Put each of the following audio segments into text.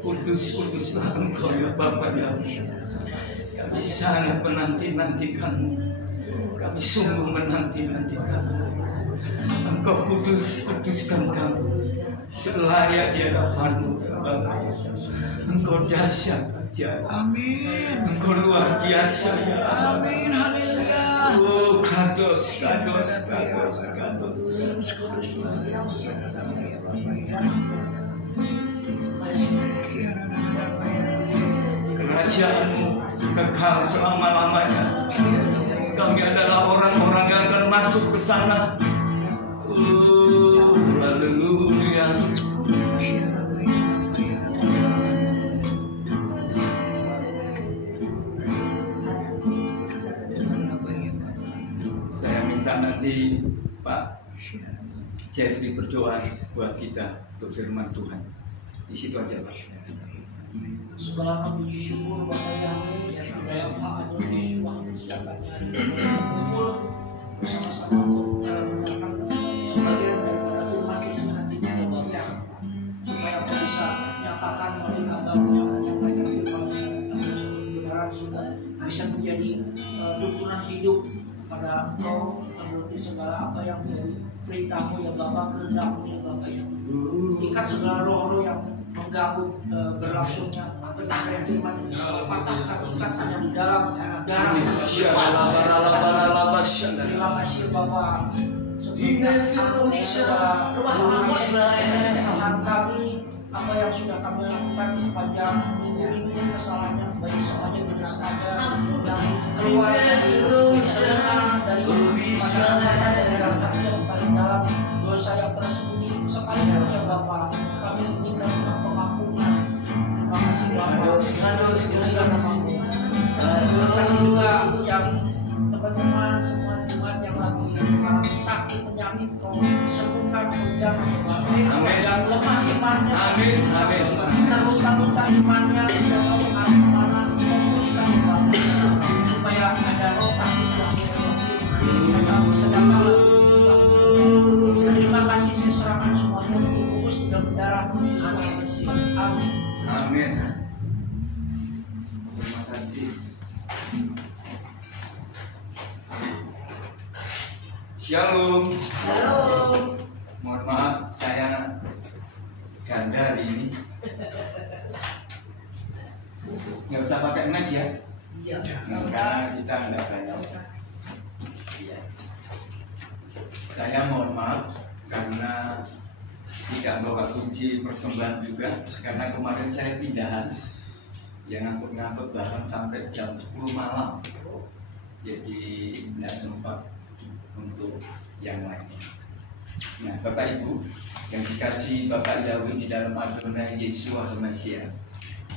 Kudus-kuduslah Engkau ya Bapa ya. Kami sangat menanti-nantikanmu. Kami sungguh menanti-nantikanmu. Engkau kuduskan kami selayak di hadapanmu Bapa. Engkau dahsyat aja. Amin. Engkau luar biasa ya. Amin. Haleluya. Oh kados. Kerajaanmu kekal selama-lamanya. Kami adalah orang-orang yang akan masuk ke sana. Haleluya. Saya minta nanti Pak Jeffrey berdoa buat kita untuk firman Tuhan. Di situ aja Pak. Segala puji syukur Bapak Yahweh yang sudah Pak Adon Yesua siapanya kumpul bersama-sama untuk mendengarkan sebagian daripada firman isi hati kita Bapak, supaya Bapak bisa nyatakan melalui abangnya menyampaikan firman-Nya kebenaran sudah bisa menjadi tuntunan hidup pada Engkau menuruti segala apa yang menjadi perintah-Mu ya Bapak, kehendak-Mu ya Bapak ya. Ikat segala roh-roh yang mengganggu berlangsungnya petaka firman, patahkan ikatnya di dalam darah. Terima kasih Bapak. Kesalahan kami, apa yang sudah kami lakukan sepanjang minggu ini, kesalahannya baik sengaja tidak sengaja yang keluar dari masyarakat dari dalam hati yang paling dalam, dosa yang tersembunyi sekalipun ya Bapak, kami minta pengampunan. Terima kasih Bapak. Kami juga yang teman-teman semua jemaat yang lagi mengalami sakit penyakit, kau sembuhkan jangan ya Bapak. Yang lemah imannya, terluka-luka imannya, tidak tahu kemana, pulihkan ya Bapak, supaya ada roh kasih yang sedang. Terima kasih, saya serahkan semuanya dibungkus dalam darah Yesus. Amin. Amin. Terima kasih. Shalom. Shalom. Mohon maaf saya ganda hari ini. Nggak usah pakai mic ya. Iya. Karena kita nggak banyak. Saya mohon maaf karena tidak bawa kunci persembahan juga, karena kemarin saya pindahan yang ngangkut-ngangkut bahkan sampai jam 10 malam, jadi tidak sempat untuk yang lain. Nah Bapak Ibu yang dikasih Bapak Yahweh di dalam Adonai Yesua Al-Masih,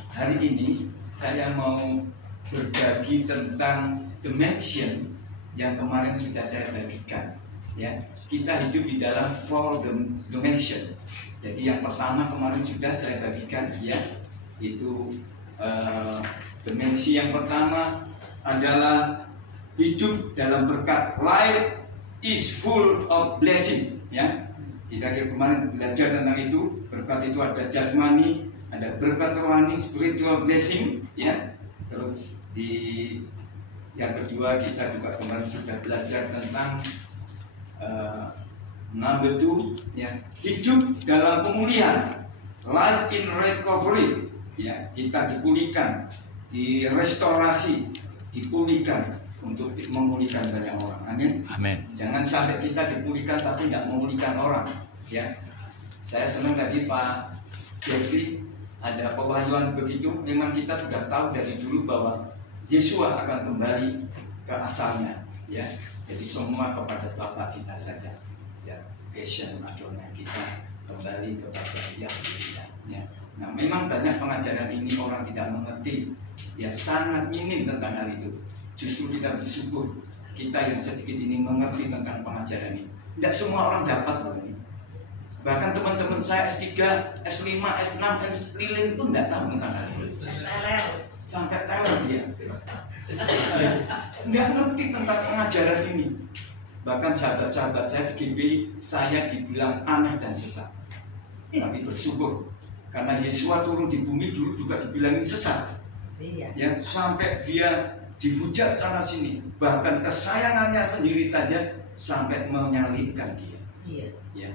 hari ini saya mau berbagi tentang dimension yang kemarin sudah saya bagikan. Ya, kita hidup di dalam 4 dimension. Jadi yang pertama kemarin sudah saya bagikan ya, itu dimensi yang pertama adalah hidup dalam berkat. Life is full of blessing ya. Kita kemarin belajar tentang itu. Berkat itu ada jasmani, ada berkat rohani, spiritual blessing ya. Terus di yang kedua kita juga kemarin sudah belajar tentang number 2 ya, hidup dalam pemulihan, life in recovery ya, kita dipulihkan, direstorasi, dipulihkan untuk memulihkan banyak orang. Amin. Amin. Jangan sampai kita dipulihkan tapi tidak memulihkan orang ya. Saya senang tadi Pak Jeffrey ada pewahyuan begitu. Memang kita sudah tahu dari dulu bahwa Yesua akan kembali ke asalnya ya. Jadi semua kepada Bapa kita saja ya, passion Adonai kita kembali kepada Yahweh ya. Nah memang banyak pengajaran ini orang tidak mengerti ya, sangat minim tentang hal itu. Justru kita bersyukur kita yang sedikit ini mengerti tentang pengajaran ini. Tidak semua orang dapat loh ini. Bahkan teman-teman saya S3, S5, S6, S-lilin pun tidak tahu tentang hal ini. Sampai tahu dia. Nggak ngerti tentang pengajaran ini. Bahkan sahabat-sahabat saya di GBI, saya dibilang aneh dan sesat. Tapi bersyukur karena Yesus turun di bumi dulu juga dibilangin sesat. Ya, sampai dia dihujat sana sini. Bahkan kesayangannya sendiri saja sampai menyalibkan dia. Ya.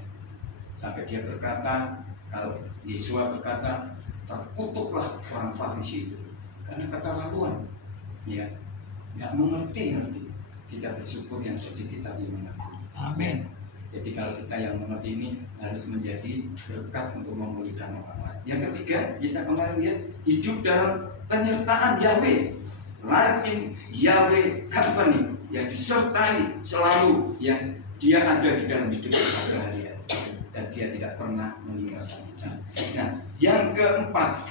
Sampai dia berkata, kalau Yesus berkata, terkutuklah orang Farisi itu karena keterlaluan. Ya, nggak mengerti. Kita bersyukur yang sedikit tadi mengerti. Amin. Jadi kalau kita yang mengerti ini harus menjadi berkat untuk memulihkan orang lain. Yang ketiga, kita kemarin lihat hidup dalam penyertaan Yahweh, life in Yahweh company, yang disertai selalu, yang dia ada di dalam hidup kita sehari-hari dan dia tidak pernah meninggalkan kita. Nah, yang keempat,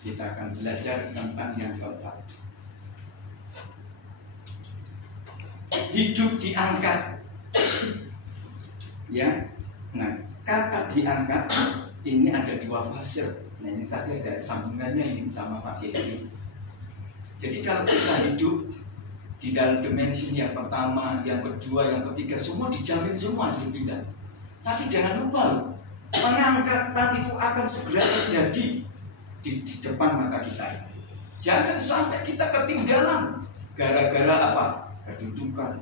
kita akan belajar tentang yang keempat. Hidup diangkat, ya. Nah, kata diangkat ini ada dua fase. Nah, ini tadi ada sambungannya ini sama Pak Jadi. Jadi kalau kita hidup di dalam dimensi yang pertama, yang kedua, yang ketiga, semua dijamin semua hidup kita. Tapi jangan lupa loh, pengangkatan itu akan segera terjadi di depan mata kita ini. Jangan sampai kita ketinggalan gara-gara apa? Kedudukan,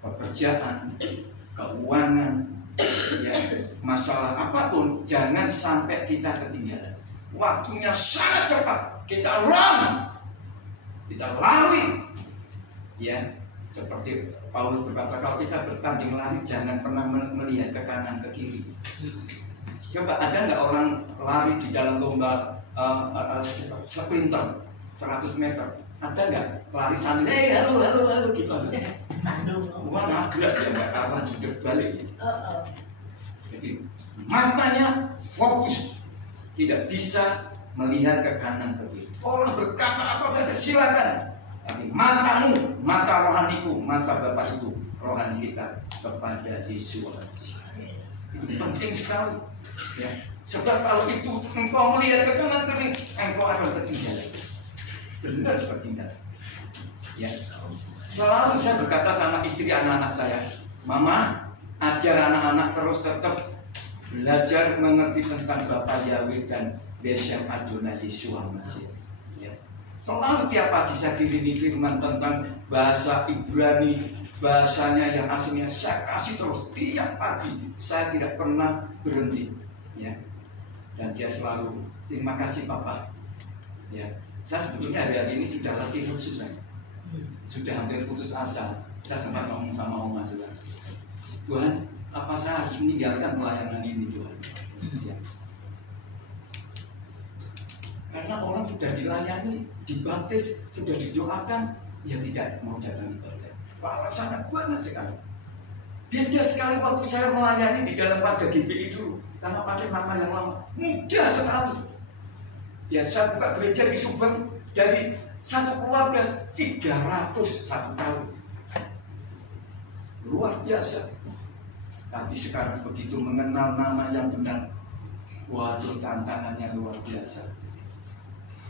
pekerjaan, keuangan, ya, masalah apapun, jangan sampai kita ketinggalan. Waktunya sangat cepat, kita run, kita lari, ya. Seperti Paulus berkata, kalau kita bertanding lari, jangan pernah melihat ke kanan ke kiri. Coba ada nggak orang lari di dalam lomba sprinter 100 meter? Ada nggak lari sambil halo gitu? Sandung. Wah, nabrak dia nggak kapan juga balik. Jadi matanya fokus, tidak bisa melihat ke kanan ke kiri. Orang berkata apa saja silakan, tapi matamu, mata rohaniku, mata Bapak Ibu, rohani kita kepada Yesus. Itu penting sekali. Ya. Sebab kalau itu engkau melihat ke kanan kiri, engkau akan ketinggalan. Benar bertindak. Ya. Selalu saya berkata sama istri anak-anak saya, Mama, ajar anak-anak terus tetap belajar mengerti tentang Bapa Yahweh dan Besem Adonai Yeshua Masih. Ya. Selalu tiap pagi saya kirimi firman tentang bahasa Ibrani, bahasanya yang aslinya saya kasih terus tiap pagi. Saya tidak pernah berhenti. Ya. Dan dia selalu terima kasih Papa. Ya. Saya sebetulnya hari-hari ini sudah latih khusus, sudah hampir putus asa. Saya sempat ngomong sama Oma juga, Tuhan, apa saya harus meninggalkan pelayanan ini Tuhan? Ya. Karena orang sudah dilayani, dibaptis, sudah didoakan, ya tidak mau datang ibadah. Wah, sangat banyak sekali. Beda sekali waktu saya melayani di dalam pada GBI dulu, karena pakai nama yang lama, mudah sekali. Ya, saya buka gereja di Subang, dari satu keluarga 300 satu tahun. Luar biasa. Tapi sekarang begitu mengenal nama yang benar, waduh tantangannya luar biasa.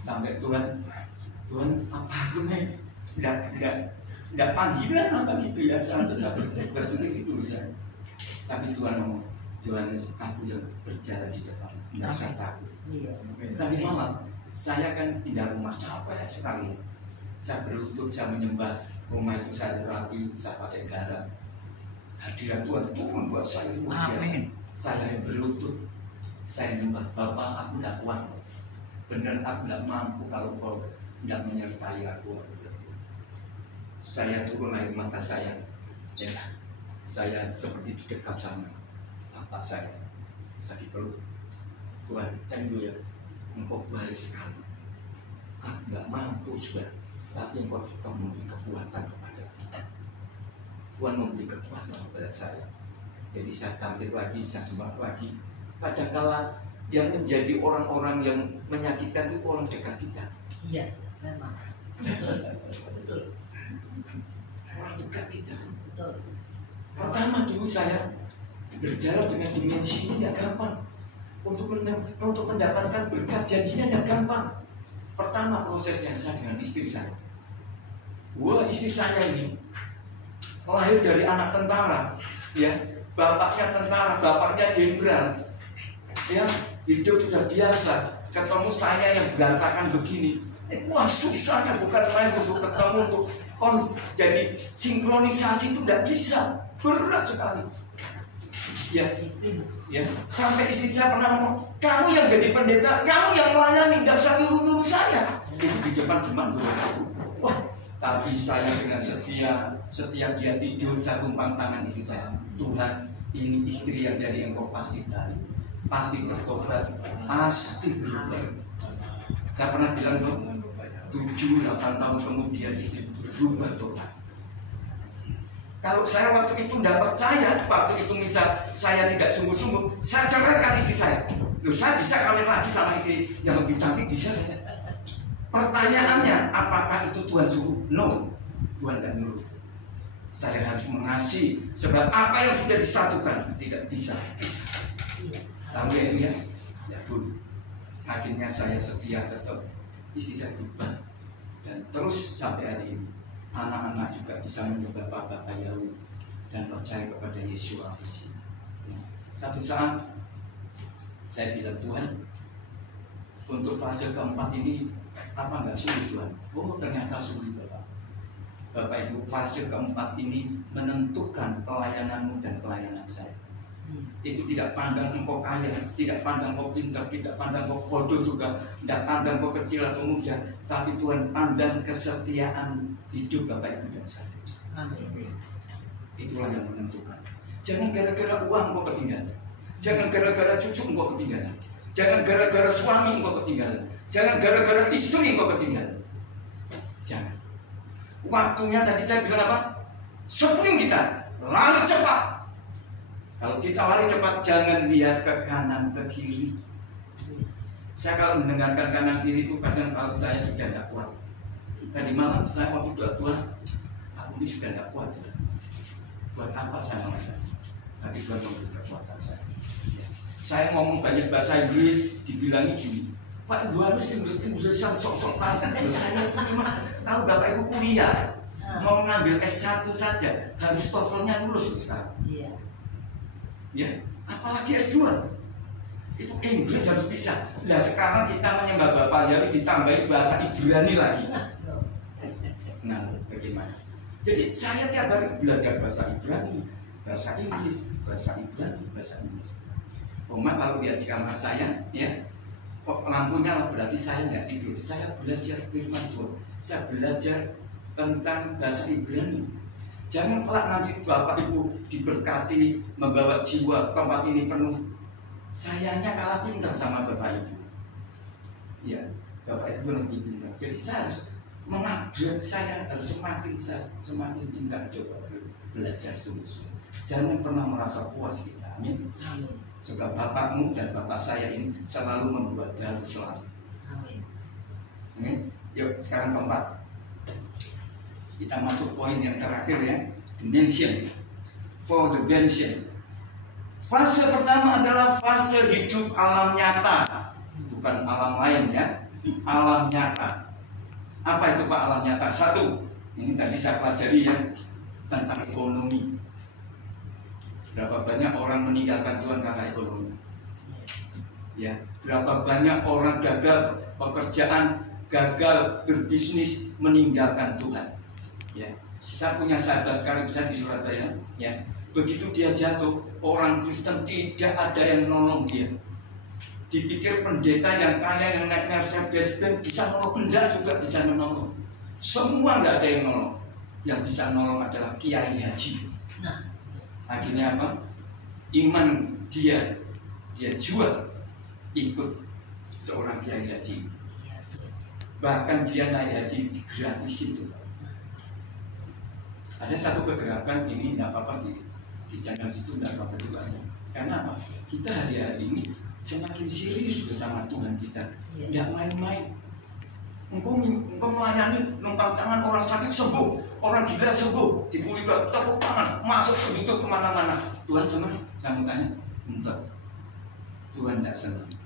Sampai Tuhan apa aku nih? Tidak panggilan apa gitu ya, sampai bertulis itu saya. Tapi Tuhan ngomong, Yohanes, aku yang berjalan di depan, tidak usah takut. Tadi malam saya kan pindah rumah, capek sekali. Saya berlutut, saya menyembah. Rumah itu saya rapi, saya pakai garam. Hadirat Tuhan turun buat saya luar biasa. Saya yang berlutut, saya menyembah. Bapak, aku tidak kuat. Benar, aku tidak mampu kalau kau tidak menyertai aku. Saya turun air mata saya. Ya, saya seperti didekap sama bapak saya. Saya dipeluk. Tuhan, thank you ya, engkau baik sekali. Aku nggak mampu sudah, tapi engkau tetap memberi kekuatan kepada kita. Tuhan memberi kekuatan kepada saya. Jadi saya tampil lagi, saya sembah lagi. Kadang-kala yang menjadi orang-orang yang menyakitkan itu orang dekat kita. Iya, memang. Betul. berkat kita. Betul. Pertama dulu saya berjalan dengan dimensi ini tidak gampang. Untuk mendapatkan berkat janjinya tidak gampang. Pertama prosesnya saya dengan istri saya. Wah, istri saya ini lahir dari anak tentara, ya, bapaknya tentara, bapaknya jenderal, ya, hidup sudah biasa. Ketemu saya yang berantakan begini, wah susahnya bukan main untuk ketemu, untuk jadi sinkronisasi itu tidak bisa, berat sekali. Ya, ya, sampai istri saya pernah ngomong, kamu yang jadi pendeta, kamu yang melayani, nggak usah nyuruh saya. Itu di depan jemaat. Wah, tapi saya dengan setiap dia tidur, saya tumpang tangan istri saya. Tuhan, ini istri yang dari Engkau pasti baik, pasti bertobat, pasti berubah. Saya pernah bilang tuh, 7-8 tahun kemudian istri berubah tobat. Kalau saya waktu itu tidak percaya, waktu itu misal saya tidak sungguh-sungguh, saya ceraikan istri saya. Loh, saya bisa kawin lagi sama istri yang lebih cantik, bisa. Pertanyaannya, apakah itu Tuhan suruh? No, Tuhan tidak nyuruh. Saya harus mengasihi, sebab apa yang sudah disatukan tidak bisa. Tahu ya itu ya? Ya boleh. Akhirnya saya setia tetap, istri saya berubah, dan terus sampai hari ini. Anak-anak juga bisa menyembah Bapak Yahweh dan percaya kepada Yesus Almasih. Satu saat saya bilang, Tuhan, untuk fase keempat ini apa nggak sulit Tuhan? Oh, ternyata sulit Bapak. Bapak Ibu, fase keempat ini menentukan pelayananmu dan pelayanan saya. Itu tidak pandang engkau kaya, tidak pandang engkau pintar, tidak pandang engkau bodoh juga, tidak pandang engkau kecil atau muda, tapi Tuhan pandang kesetiaan hidup Bapak Ibu dan saya. Amin. Itulah yang menentukan. Jangan gara-gara uang engkau ketinggalan, jangan gara-gara cucu engkau ketinggalan, jangan gara-gara suami engkau ketinggalan, jangan gara-gara istri engkau ketinggalan. Jangan. Waktunya tadi saya bilang apa? Sprint kita, lari cepat. Kalau kita lari cepat, jangan lihat ke kanan, ke kiri. Saya kalau mendengarkan kanan kiri itu kadang kalau saya sudah tidak kuat. Tadi malam saya waktu doa, Tuhan, aku ini sudah tidak kuat Tuhan. Buat apa saya mengatakan? Tapi Tuhan memberi kekuatan saya. Ya. Saya ngomong banyak bahasa Inggris, dibilangi gini, Pak Ibu harus Inggris-Inggrisan sok-sok tanya. Saya kalau Bapak Ibu kuliah, mau ngambil S1 saja, harus TOEFL-nya lulus sekarang. Ya, apalagi S2 itu Inggris harus bisa. Nah sekarang kita menyembah Bapak Yahweh ditambahi bahasa Ibrani lagi. Nah bagaimana? Jadi saya tiap hari belajar bahasa Ibrani, bahasa Inggris, bahasa Ibrani, bahasa Inggris. Oma kalau lihat di kamar saya, ya, lampunya berarti saya nggak tidur. Saya belajar firman Tuhan. Saya belajar tentang bahasa Ibrani. Jangan kelak nanti Bapak Ibu diberkati membawa jiwa tempat ini penuh. Sayangnya kalah pintar sama Bapak Ibu. Ya, Bapak Ibu lebih pintar. Jadi saya harus mengupgrade, saya harus semakin pintar coba belajar sungguh-sungguh. Jangan pernah merasa puas kita. Amin. Sebab Bapakmu dan Bapak saya ini selalu membuat baru selalu. Amin. Yuk sekarang keempat. Kita masuk poin yang terakhir ya, dimension. For the dimension. Fase pertama adalah fase hidup alam nyata, bukan alam lain ya, alam nyata. Apa itu Pak alam nyata? Satu, ini tadi saya pelajari ya, tentang ekonomi. Berapa banyak orang meninggalkan Tuhan karena ekonomi? Ya, berapa banyak orang gagal pekerjaan, gagal berbisnis, meninggalkan Tuhan. Ya, saya punya sahabat karib saya di Surabaya. Ya, begitu dia jatuh, orang Kristen tidak ada yang nolong dia. Dipikir pendeta yang kaya yang naik Mercedes-Benz bisa nolong, enggak juga bisa menolong. Semua enggak ada yang nolong. Yang bisa nolong adalah kiai haji. Akhirnya apa? Iman dia jual ikut seorang kiai haji. Bahkan dia naik haji gratis itu. Ada satu kegerakan ini tidak apa-apa di channel situ tidak apa-apa juga. Karena apa? Kita hari-hari ini semakin serius bersama Tuhan kita, tidak main-main. Engkau melayani numpang tangan orang sakit sembuh, orang gila sembuh, dipulihkan, tepuk tangan, masuk ke YouTube kemana-mana. Tuhan senang? Saya mau tanya, enggak. Tuhan tidak senang.